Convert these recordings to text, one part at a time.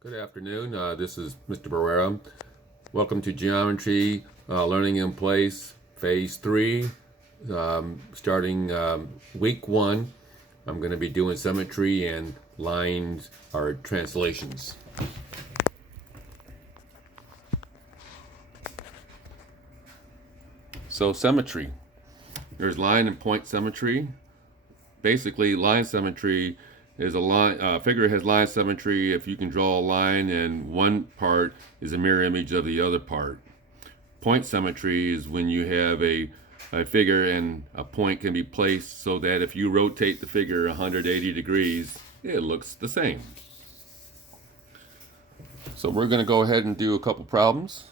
Good afternoon. This is Mr. Barrera. Welcome to Geometry Learning in Place, Phase 3. Starting week 1, I'm going to be doing symmetry and lines or translations. So symmetry. There's line and point symmetry. Basically, line symmetry is a line figure has line symmetry if you can draw a line and one part is a mirror image of the other part. Point symmetry is when you have a figure and a point can be placed so that if you rotate the figure 180 degrees, it looks the same. So we're going to go ahead and do a couple problems.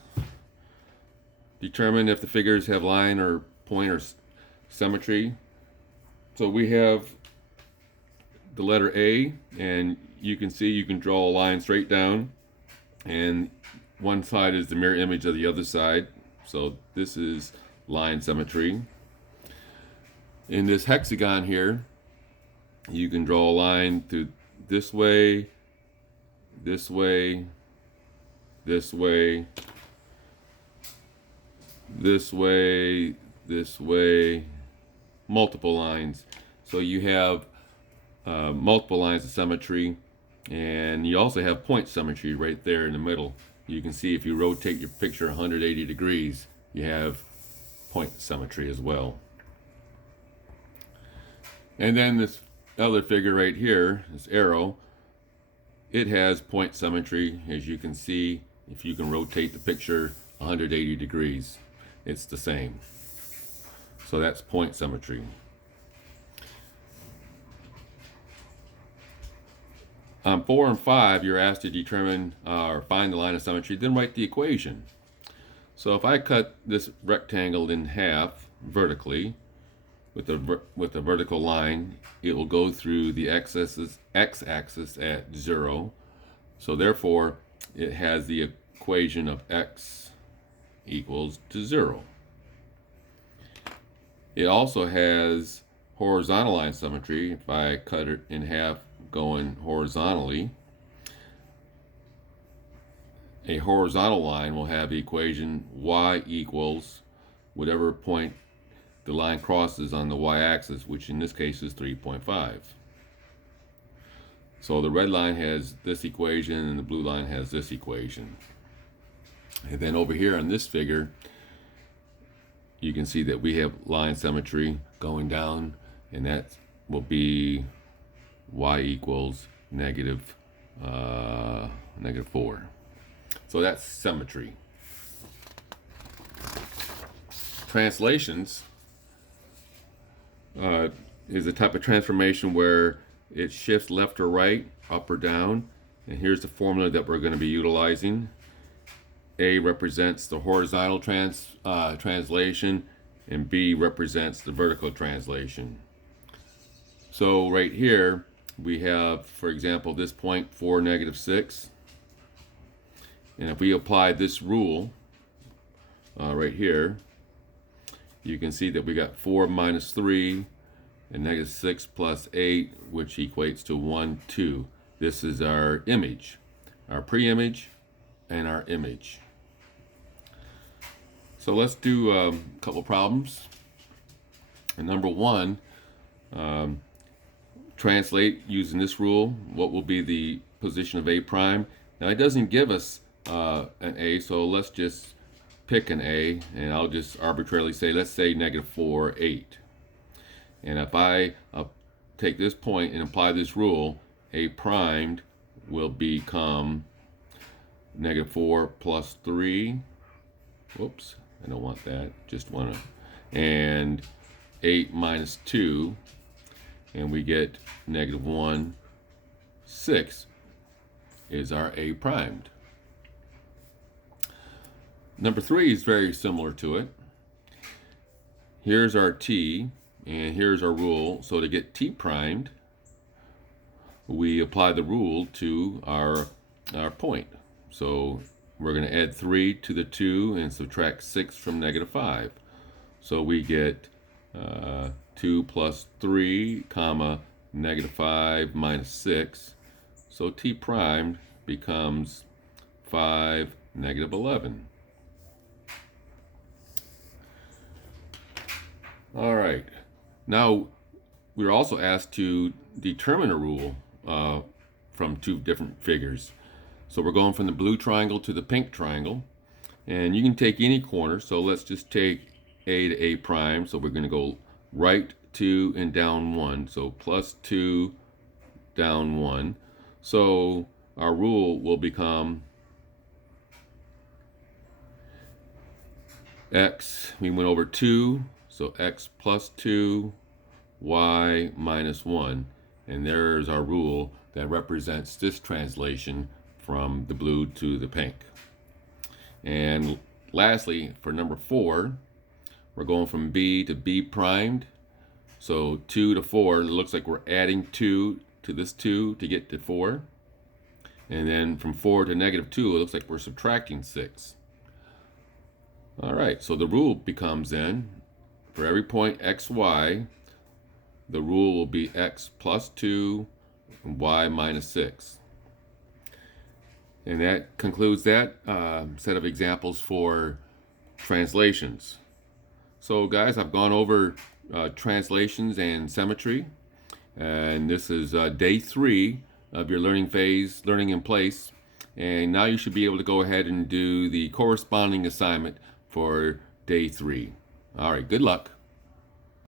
Determine if the figures have line or point or symmetry. So we have the letter A, and you can see you can draw a line straight down, and one side is the mirror image of the other side. So this is line symmetry. In this hexagon here, you can draw a line through this way, this way, this way, this way, this way, multiple lines. So you have multiple lines of symmetry, and you also have point symmetry right there in the middle. You can see if you rotate your picture 180 degrees, you have point symmetry as well. And then this other figure right here, this arrow, it has point symmetry. As you can see, if you can rotate the picture 180 degrees, it's the same. So that's point symmetry. On 4 and 5, you're asked to determine or find the line of symmetry, then write the equation. So if I cut this rectangle in half vertically with a vertical line, it will go through the x-axis at 0. So therefore, it has the equation of x equals to 0. It also has horizontal line symmetry. If I cut it in half going horizontally, a horizontal line will have the equation y equals whatever point the line crosses on the y-axis, which in this case is 3.5. So the red line has this equation and the blue line has this equation. And then over here on this figure, you can see that we have line symmetry going down, and that will be y equals negative 4. So that's symmetry. Translations is a type of transformation where it shifts left or right, up or down. And here's the formula that we're going to be utilizing. A represents the horizontal translation, and B represents the vertical translation. So right here, we have, for example, this point 4, negative 6. And if we apply this rule right here, you can see that we got 4 minus 3 and negative 6 plus 8, which equates to 1, 2. This is our image, our pre-image and our image. So let's do a couple problems. And number 1, translate using this rule. What will be the position of A prime? Now it doesn't give us an A, so let's just pick an A, and I'll just arbitrarily say, let's say negative 4, 8. And if I take this point and apply this rule, A primed will become negative 4 plus 3. Whoops, I don't want that, just want to. And 8 minus 2, and we get negative 1, 6 is our A primed. Number 3 is very similar to it. Here's our T, and here's our rule. So to get T primed, we apply the rule to our point. So we're going to add 3 to the 2 and subtract 6 from negative 5. So we get 2 plus 3, comma, negative 5 minus 6. So T primed becomes 5, negative 11. All right. Now, we're also asked to determine a rule from two different figures. So we're going from the blue triangle to the pink triangle. And you can take any corner. So let's just take a to a prime. So we're going to go right 2 and down 1. So plus 2, down 1. So our rule will become x, we went over 2, so x plus 2, y minus 1. And there's our rule that represents this translation from the blue to the pink. And lastly, for number 4, we're going from b to b primed. So 2 to 4, it looks like we're adding 2 to this 2 to get to 4. And then from 4 to negative 2, it looks like we're subtracting 6. All right, so the rule becomes then, for every point x, y, the rule will be x plus 2 and y minus 6. And that concludes that set of examples for translations. So guys, I've gone over translations and symmetry. And this is day 3 of your learning phase, learning in place. And now you should be able to go ahead and do the corresponding assignment for day 3. All right, good luck.